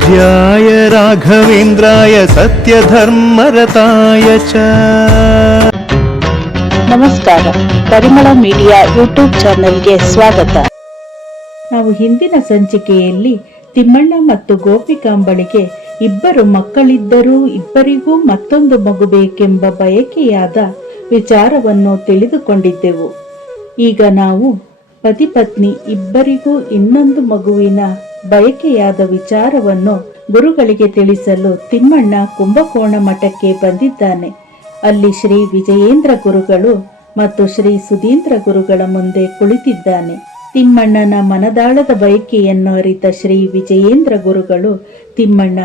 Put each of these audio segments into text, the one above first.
पूज्याय राघवेन्द्राय सत्यधर्मरताय च। ನಮಸ್ಕಾರ, ಪರಿಮಳ ಮೀಡಿಯಾ ಯೂಟ್ಯೂಬ್ ಚಾನೆಲ್ಗೆ ಸ್ವಾಗತ. ನಾವು ಹಿಂದಿನ ಸಂಚಿಕೆಯಲ್ಲಿ ತಿಮ್ಮಣ್ಣ ಮತ್ತು ಗೋಪಿಕಾಂಬಳಿಗೆ ಇಬ್ಬರು ಮಕ್ಕಳಿದ್ದರೂ ಇಬ್ಬರಿಗೂ ಮತ್ತೊಂದು ಮಗು ಬೇಕೆಂಬ ಬಯಕೆಯಾದ ವಿಚಾರವನ್ನು ತಿಳಿದುಕೊಂಡಿದ್ದೆವು. ಈಗ ನಾವು ಪತಿ ಪತ್ನಿ ಇಬ್ಬರಿಗೂ ಇನ್ನೊಂದು ಮಗುವಿನ ಬಯಕೆಯಾದ ವಿಚಾರವನ್ನು ಗುರುಗಳಿಗೆ ತಿಳಿಸಲು ತಿಮ್ಮಣ್ಣ ಕುಂಭಕೋಣ ಮಠಕ್ಕೆ ಬಂದಿದ್ದಾನೆ. ಅಲ್ಲಿ ಶ್ರೀ ವಿಜಯೇಂದ್ರ ಗುರುಗಳು ಮತ್ತು ಶ್ರೀ ಸುಧೀಂದ್ರ ಗುರುಗಳ ಮುಂದೆ ಕುಳಿತಿದ್ದಾನೆ. ತಿಮ್ಮಣ್ಣನ ಮನದಾಳದ ಬಯಕೆಯನ್ನು ಅರಿತ ಶ್ರೀ ವಿಜಯೇಂದ್ರ ಗುರುಗಳು, ತಿಮ್ಮಣ್ಣ,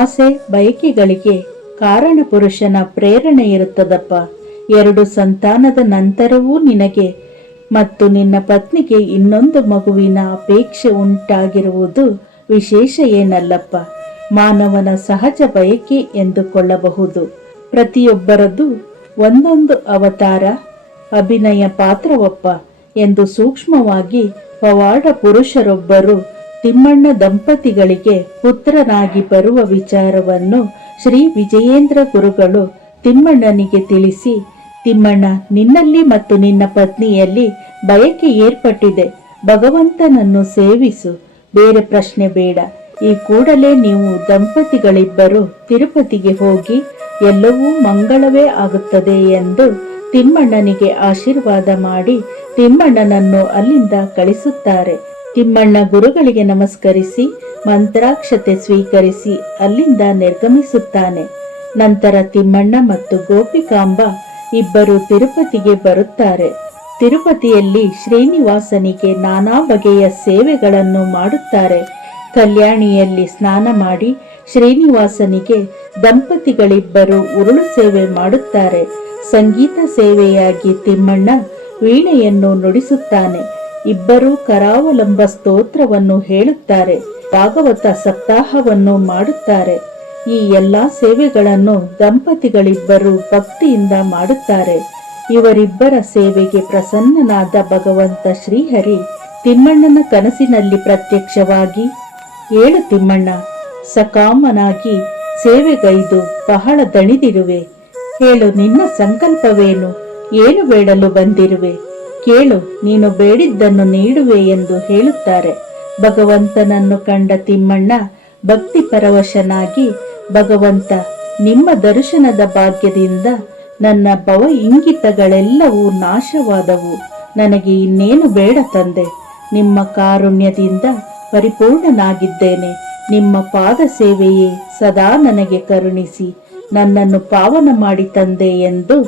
ಆಸೆ ಬಯಕೆಗಳಿಗೆ ಕಾರಣ ಪುರುಷನ ಪ್ರೇರಣೆ ಇರುತ್ತದಪ್ಪ. 2 ಸಂತಾನದ ನಂತರವೂ ನಿನಗೆ ಮತ್ತು ನಿನ್ನ ಪತ್ನಿಗೆ ಇನ್ನೊಂದು ಮಗುವಿನ ಅಪೇಕ್ಷೆ ಉಂಟಾಗಿರುವುದು ವಿಶೇಷ ಏನಲ್ಲಪ್ಪ. ಮಾನವನ ಸಹಜ ಬಯಕೆ ಎಂದುಕೊಳ್ಳಬಹುದು. ಪ್ರತಿಯೊಬ್ಬರದ್ದು ಒಂದೊಂದು ಅವತಾರ, ಅಭಿನಯ ಪಾತ್ರವಪ್ಪ ಎಂದು ಸೂಕ್ಷ್ಮವಾಗಿ ಪವಾಡ ಪುರುಷರೊಬ್ಬರು ತಿಮ್ಮಣ್ಣ ದಂಪತಿಗಳಿಗೆ ಪುತ್ರನಾಗಿ ಬರುವ ವಿಚಾರವನ್ನು ಶ್ರೀ ವಿಜಯೇಂದ್ರ ಗುರುಗಳು ತಿಮ್ಮಣ್ಣನಿಗೆ ತಿಳಿಸಿ, ತಿಮ್ಮಣ್ಣ, ನಿನ್ನಲ್ಲಿ ಮತ್ತು ನಿನ್ನ ಪತ್ನಿಯಲ್ಲಿ ಬಯಕೆ ಏರ್ಪಟ್ಟಿದೆ. ಭಗವಂತನನ್ನು ಸೇವಿಸು, ಬೇರೆ ಪ್ರಶ್ನೆ ಬೇಡ. ಈ ಕೂಡಲೇ ನೀವು ದಂಪತಿಗಳಿಬ್ಬರು ತಿರುಪತಿಗೆ ಹೋಗಿ ಎಲ್ಲವೂ ಮಂಗಳವೇ ಆಗುತ್ತದೆ ಎಂದು ತಿಮ್ಮಣ್ಣನಿಗೆ ಆಶೀರ್ವಾದ ಮಾಡಿ ತಿಮ್ಮಣ್ಣನನ್ನು ಅಲ್ಲಿಂದ ಕಳಿಸುತ್ತಾರೆ. ತಿಮ್ಮಣ್ಣ ಗುರುಗಳಿಗೆ ನಮಸ್ಕರಿಸಿ ಮಂತ್ರಾಕ್ಷತೆ ಸ್ವೀಕರಿಸಿ ಅಲ್ಲಿಂದ ನಿರ್ಗಮಿಸುತ್ತಾನೆ. ನಂತರ ತಿಮ್ಮಣ್ಣ ಮತ್ತು ಗೋಪಿಕಾಂಬ ಇಬ್ಬರು ತಿರುಪತಿಗೆ ಬರುತ್ತಾರೆ. ತಿರುಪತಿಯಲ್ಲಿ ಶ್ರೀನಿವಾಸನಿಗೆ ನಾನಾ ಬಗೆಯ ಸೇವೆಗಳನ್ನು ಮಾಡುತ್ತಾರೆ. ಕಲ್ಯಾಣಿಯಲ್ಲಿ ಸ್ನಾನ ಮಾಡಿ ಶ್ರೀನಿವಾಸನಿಗೆ ದಂಪತಿಗಳಿಬ್ಬರು ಉರುಳು ಸೇವೆ ಮಾಡುತ್ತಾರೆ. ಸಂಗೀತ ಸೇವೆಯಾಗಿ ತಿಮ್ಮಣ್ಣ ವೀಣೆಯನ್ನು ನುಡಿಸುತ್ತಾನೆ. ಇಬ್ಬರೂ ಕರಾವಲಂಬ ಸ್ತೋತ್ರವನ್ನು ಹೇಳುತ್ತಾರೆ. ಭಾಗವತ ಸಪ್ತಾಹವನ್ನು ಮಾಡುತ್ತಾರೆ. ಈ ಎಲ್ಲಾ ಸೇವೆಗಳನ್ನು ದಂಪತಿಗಳಿಬ್ಬರು ಭಕ್ತಿಯಿಂದ ಮಾಡುತ್ತಾರೆ. ಇವರಿಬ್ಬರ ಸೇವೆಗೆ ಪ್ರಸನ್ನನಾದ ಭಗವಂತ ಶ್ರೀಹರಿ ತಿಮ್ಮಣ್ಣನ ಕನಸಿನಲ್ಲಿ ಪ್ರತ್ಯಕ್ಷವಾಗಿ, ಏಳು ತಿಮ್ಮಣ್ಣ, ಸಕಾಮನಾಗಿ ಸೇವೆಗೈದು ಬಹಳ ದಣಿದಿರುವೆ. ಹೇಳು, ನಿನ್ನ ಸಂಕಲ್ಪವೇನು? ಏನು ಬೇಡಲು ಬಂದಿರುವೆ? ಕೇಳು, ನೀನು ಬೇಡಿದ್ದನ್ನು ನೀಡುವೆ ಎಂದು ಹೇಳುತ್ತಾರೆ. ಭಗವಂತನನ್ನು ಕಂಡ ತಿಮ್ಮಣ್ಣ ಭಕ್ತಿ ಪರವಶನಾಗಿ, ಭಗವಂತ, ನಿಮ್ಮ ದರ್ಶನದ ಭಾಗ್ಯದಿಂದ ನನ್ನ ಭವ ಇಂಗಿತಗಳೆಲ್ಲವೂ ನಾಶವಾದವು. ನನಗೆ ಇನ್ನೇನು ಬೇಡ ತಂದೆ. ನಿಮ್ಮ ಕಾರುಣ್ಯದಿಂದ ಪರಿಪೂರ್ಣನಾಗಿದ್ದೇನೆ. ನಿಮ್ಮ ಪಾದ ಸೇವೆಯೇ ಸದಾ ನನಗೆ ಕರುಣಿಸಿ ನನ್ನನ್ನು ಪಾವನ ಮಾಡಿ ತಂದೆ ಎಂದು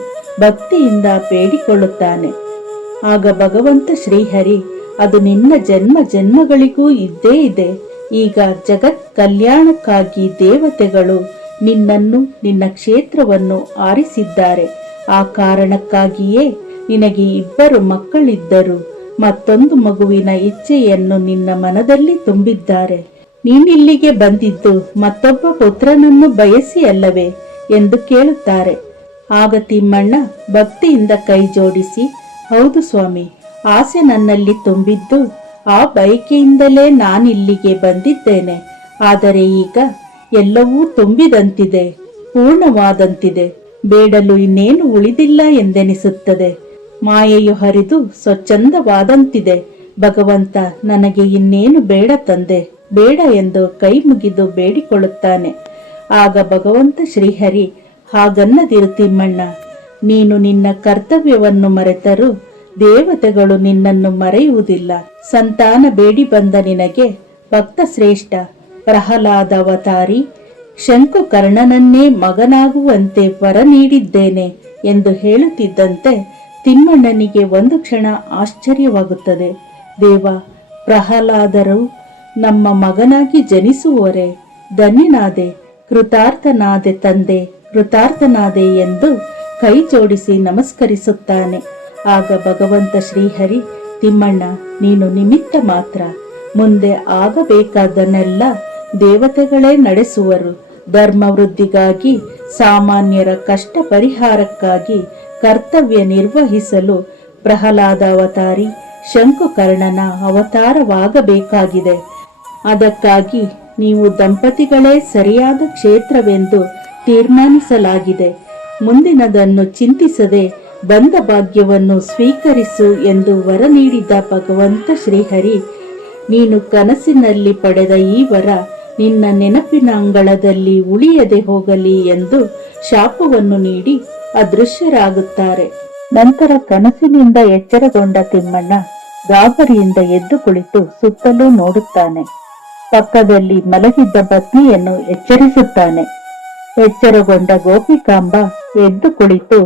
ಭಕ್ತಿಯಿಂದ ಬೇಡಿಕೊಳ್ಳುತ್ತಾನೆ. ಆಗ ಭಗವಂತ ಶ್ರೀಹರಿ, ಅದು ನಿನ್ನ ಜನ್ಮ ಜನ್ಮಗಳಿಗೂ ಇದ್ದೇ ಇದೆ. ಈಗ ಜಗತ್ ಕಲ್ಯಾಣಕ್ಕಾಗಿ ದೇವತೆಗಳು ನಿನ್ನನ್ನು, ನಿನ್ನ ಕ್ಷೇತ್ರವನ್ನು ಆರಿಸಿದ್ದಾರೆ. ಆ ಕಾರಣಕ್ಕಾಗಿಯೇ ನಿನಗೆ ಇಬ್ಬರು ಮಕ್ಕಳಿದ್ದರು ಮತ್ತೊಂದು ಮಗುವಿನ ಇಚ್ಛೆಯನ್ನು ನಿನ್ನ ಮನದಲ್ಲಿ ತುಂಬಿದ್ದಾರೆ. ನೀನಿಲ್ಲಿಗೆ ಬಂದಿದ್ದು ಮತ್ತೊಬ್ಬ ಪುತ್ರನನ್ನು ಬಯಸಿ ಅಲ್ಲವೇ ಎಂದು ಕೇಳುತ್ತಾರೆ. ಆಗ ತಿಮ್ಮಣ್ಣ ಭಕ್ತಿಯಿಂದ ಕೈ ಜೋಡಿಸಿ, ಹೌದು ಸ್ವಾಮಿ, ಆಸೆ ನನ್ನಲ್ಲಿ ತುಂಬಿದ್ದು ಆ ಬಯಕೆಯಿಂದಲೇ ನಾನಿಲ್ಲಿಗೆ ಬಂದಿದ್ದೇನೆ. ಆದರೆ ಈಗ ಎಲ್ಲವೂ ತುಂಬಿದಂತಿದೆ, ಪೂರ್ಣವಾದಂತಿದೆ. ಬೇಡಲು ಇನ್ನೇನು ಉಳಿದಿಲ್ಲ ಎಂದೆನಿಸುತ್ತದೆ. ಮಾಯೆಯು ಹರಿದು ಸ್ವಚ್ಛಂದವಾದಂತಿದೆ. ಭಗವಂತ, ನನಗೆ ಇನ್ನೇನು ಬೇಡ ತಂದೆ, ಬೇಡ ಎಂದು ಕೈ ಮುಗಿದು ಬೇಡಿಕೊಳ್ಳುತ್ತಾನೆ. ಆಗ ಭಗವಂತ ಶ್ರೀಹರಿ, ಹಾಗನ್ನದಿರು ತಿಮ್ಮಣ್ಣ, ನೀನು ನಿನ್ನ ಕರ್ತವ್ಯವನ್ನು ಮರೆತರೂ ದೇವತೆಗಳು ನಿನ್ನನ್ನು ಮರೆಯುವುದಿಲ್ಲ. ಸಂತಾನ ಬೇಡಿ ಬಂದ ನಿನಗೆ ಭಕ್ತ ಶ್ರೇಷ್ಠ ಪ್ರಹ್ಲಾದ ಅವತಾರಿ ಶಂಕುಕರ್ಣನನ್ನೇ ಮಗನಾಗುವಂತೆ ವರ ನೀಡಿದ್ದೇನೆ ಎಂದು ಹೇಳುತ್ತಿದ್ದಂತೆ ತಿಮ್ಮಣ್ಣನಿಗೆ ಒಂದು ಕ್ಷಣ ಆಶ್ಚರ್ಯವಾಗುತ್ತದೆ. ದೇವ, ಪ್ರಹ್ಲಾದರು ನಮ್ಮ ಮಗನಾಗಿ ಜನಿಸುವರೆ. ಧನ್ಯನಾದೆ, ಕೃತಾರ್ಥನಾದೆ ತಂದೆ, ಕೃತಾರ್ಥನಾದೆ ಎಂದು ಕೈ ಜೋಡಿಸಿ ನಮಸ್ಕರಿಸುತ್ತಾನೆ. ಆಗ ಭಗವಂತ ಶ್ರೀಹರಿ, ತಿಮ್ಮಣ್ಣ, ನೀನು ನಿಮಿತ್ತ ಮಾತ್ರ. ಮುಂದೆ ಆಗಬೇಕಾದನ್ನೆಲ್ಲ ದೇವತೆಗಳೇ ನಡೆಸುವರು. ಧರ್ಮ ವೃದ್ಧಿಗಾಗಿ, ಸಾಮಾನ್ಯರ ಕಷ್ಟ ಪರಿಹಾರಕ್ಕಾಗಿ ಕರ್ತವ್ಯ ನಿರ್ವಹಿಸಲು ಪ್ರಹ್ಲಾದ ಅವತಾರಿ ಶಂಕುಕರ್ಣನ ಅವತಾರವಾಗಬೇಕಾಗಿದೆ. ಅದಕ್ಕಾಗಿ ನೀವು ದಂಪತಿಗಳೇ ಸರಿಯಾದ ಕ್ಷೇತ್ರವೆಂದು ತೀರ್ಮಾನಿಸಲಾಗಿದೆ. ಮುಂದಿನದನ್ನು ಚಿಂತಿಸದೆ ಬಂದ ಭಾಗ್ಯವನ್ನು ಸ್ವೀಕರಿಸು ಎಂದು ವರ ನೀಡಿದ ಭಗವಂತ ಶ್ರೀಹರಿ, ನೀನು ಕನಸಿನಲ್ಲಿ ಪಡೆದ ಈ ವರ ನಿನ್ನ ನೆನಪಿನ ಅಂಗಳದಲ್ಲಿ ಉಳಿಯದೆ ಹೋಗಲಿ ಎಂದು ಶಾಪವನ್ನು ನೀಡಿ ಅದೃಶ್ಯರಾಗುತ್ತಾರೆ. ನಂತರ ಕನಸಿನಿಂದ ಎಚ್ಚರಗೊಂಡ ತಿಮ್ಮಣ್ಣ ಗಾಬರಿಯಿಂದ ಎದ್ದು ಕುಳಿತು ಸುತ್ತಲೂ ನೋಡುತ್ತಾನೆ. ಪಕ್ಕದಲ್ಲಿ ಮಲಗಿದ್ದ ಪತ್ನಿಯನ್ನು ಎಚ್ಚರಿಸುತ್ತಾನೆ. ಎಚ್ಚರಗೊಂಡ ಗೋಪಿಕಾಂಬ ಎದ್ದು ಕುಳಿತು,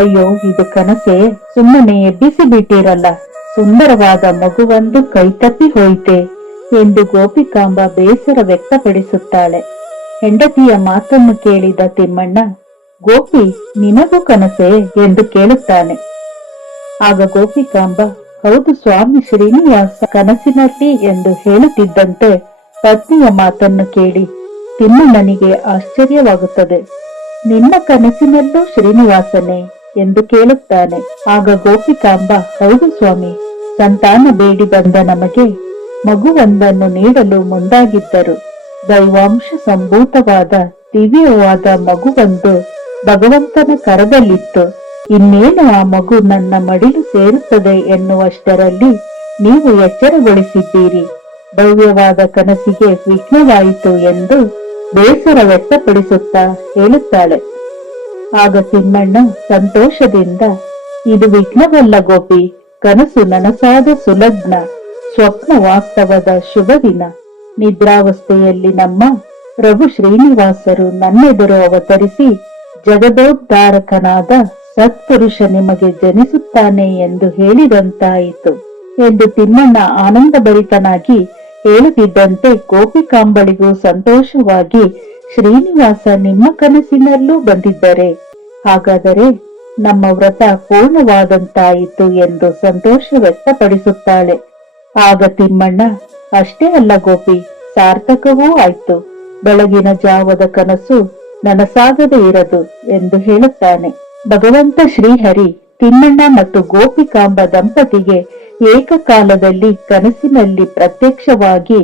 ಅಯ್ಯೋ ಇದು ಕನಸೇ, ಸುಮ್ಮನೆ ಎಬ್ಬಿಸಿ ಬಿಟ್ಟಿರಲ್ಲ, ಸುಂದರವಾದ ಮಗುವೊಂದು ಕೈತಪ್ಪಿ ಹೋಯಿತೆ ಎಂದು ಗೋಪಿಕಾಂಬ ಬೇಸರ ವ್ಯಕ್ತಪಡಿಸುತ್ತಾಳೆ. ಹೆಂಡತಿಯ ಮಾತನ್ನು ಕೇಳಿದ ತಿಮ್ಮಣ್ಣ, ಗೋಪಿ ನಿನಗೂ ಕನಸೇ ಎಂದು ಕೇಳುತ್ತಾನೆ. ಆಗ ಗೋಪಿಕಾಂಬ, ಹೌದು ಸ್ವಾಮಿ ಶ್ರೀನಿವಾಸ ಕನಸಿನಲ್ಲಿ ಎಂದು ಹೇಳುತ್ತಿದ್ದಂತೆ ಪತ್ನಿಯ ಮಾತನ್ನು ಕೇಳಿ ತಿಮ್ಮಣ್ಣನಿಗೆ ಆಶ್ಚರ್ಯವಾಗುತ್ತದೆ. ನಿನ್ನ ಕನಸಿನಲ್ಲೂ ಶ್ರೀನಿವಾಸನೇ ಎಂದು ಕೇಳುತ್ತಾನೆ. ಆಗ ಗೋಪಿಕಾಂಬ, ಹೌದು ಸ್ವಾಮಿ, ಸಂತಾನ ಬೇಡಿ ಬಂದ ನಮಗೆ ಮಗುವೊಂದನ್ನು ನೀಡಲು ಮುಂದಾಗಿದ್ದರು. ದೈವಾಂಶ ಸಂಭೂತವಾದ ದಿವ್ಯವಾದ ಮಗುವೊಂದು ಭಗವಂತನ ಕರದಲ್ಲಿತ್ತು. ಇನ್ನೇನು ಆ ಮಗು ನನ್ನ ಮಡಿಲು ಸೇರುತ್ತದೆ ಎನ್ನುವಷ್ಟರಲ್ಲಿ ನೀವು ಎಚ್ಚರಗೊಳಿಸಿದ್ದೀರಿ. ಭವ್ಯವಾದ ಕನಸಿಗೆ ವಿಘ್ನವಾಯಿತು ಎಂದು ಬೇಸರ ವ್ಯಕ್ತಪಡಿಸುತ್ತಾ ಹೇಳುತ್ತಾಳೆ. ಆಗ ತಿಮ್ಮಣ್ಣ ಸಂತೋಷದಿಂದ, ಇದು ವಿಘ್ನವಲ್ಲ ಗೋಪಿ, ಕನಸು ನನಸಾದ ಸುಲಗ್ನ, ಸ್ವಪ್ನ ವಾಸ್ತವದ ಶುಭ ದಿನ. ನಿದ್ರಾವಸ್ಥೆಯಲ್ಲಿ ನಮ್ಮ ಪ್ರಭು ಶ್ರೀನಿವಾಸರು ನನ್ನೆದುರು ಅವತರಿಸಿ ಜಗದೋದ್ಧಾರಕನಾದ ಸತ್ಪುರುಷ ನಿಮಗೆ ಜನಿಸುತ್ತಾನೆ ಎಂದು ಹೇಳಿದಂತಾಯಿತು ಎಂದು ತಿಮ್ಮಣ್ಣ ಆನಂದಭರಿತನಾಗಿ ಹೇಳುತ್ತಿದ್ದಂತೆ ಗೋಪಿಕಾಂಬಳಿಗೂ ಸಂತೋಷವಾಗಿ, ಶ್ರೀನಿವಾಸ ನಿಮ್ಮ ಕನಸಿನಲ್ಲೂ ಬಂದಿದ್ದರೆ ಹಾಗಾದರೆ ನಮ್ಮ ವ್ರತ ಪೂರ್ಣವಾದಂತಾಯಿತು ಎಂದು ಸಂತೋಷ ವ್ಯಕ್ತಪಡಿಸುತ್ತಾಳೆ. ಆಗ ತಿಮ್ಮಣ್ಣ, ಅಷ್ಟೇ ಅಲ್ಲ ಗೋಪಿ, ಸಾರ್ಥಕವೂ ಆಯ್ತು, ಬೆಳಗಿನ ಜಾವದ ಕನಸು ನನಸಾಗದೇ ಇರದು ಎಂದು ಹೇಳುತ್ತಾನೆ. ಭಗವಂತ ಶ್ರೀಹರಿ ತಿಮ್ಮಣ್ಣ ಮತ್ತು ಗೋಪಿಕಾಂಬ ದಂಪತಿಗೆ ಏಕಕಾಲದಲ್ಲಿ ಕನಸಿನಲ್ಲಿ ಪ್ರತ್ಯಕ್ಷವಾಗಿ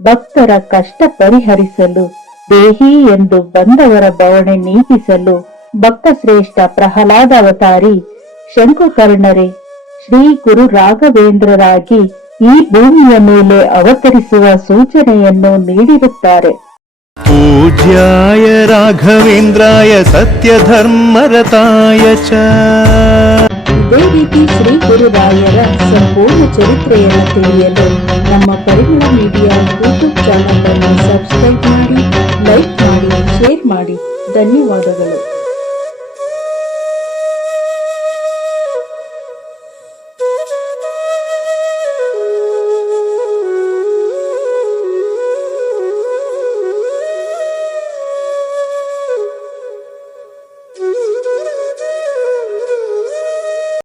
ಭಕ್ತರ ಕಷ್ಟ ಪರಿಹರಿಸಲು, ದೇಹಿ ಎಂದು ಬಂದವರ ಬವಣೆ ನೀಗಿಸಲು ಭಕ್ತ ಶ್ರೇಷ್ಠ ಪ್ರಹ್ಲಾದ ಅವತಾರಿ ಶಂಕುಕರ್ಣರೇ ಶ್ರೀ ಗುರು ರಾಘವೇಂದ್ರರಾಗಿ ಈ ಭೂಮಿಯ ಮೇಲೆ ಅವತರಿಸುವ ಸೂಚನೆಯನ್ನು ನೀಡಿರುತ್ತಾರೆ. ಪೂಜ್ಯಾಯ ರಾಘವೇಂದ್ರಾಯ ಸತ್ಯಧರ್ಮರತಾಯ ಚ. ಇದೇ ರೀತಿ ಶ್ರೀ ಗುರುರಾಯರ ಸಂಪೂರ್ಣ ಚರಿತ್ರೆಯನ್ನು ತಿಳಿಯಲು ನಮ್ಮ ಪರಿಮಳ ಮೀಡಿಯಾ ಯೂಟ್ಯೂಬ್ ಚಾನಲ್ ಅನ್ನು ಸಬ್ಸ್ಕ್ರೈಬ್ ಮಾಡಿ, ಲೈಕ್ ಮಾಡಿ, ಶೇರ್ ಮಾಡಿ. ಧನ್ಯವಾದಗಳು.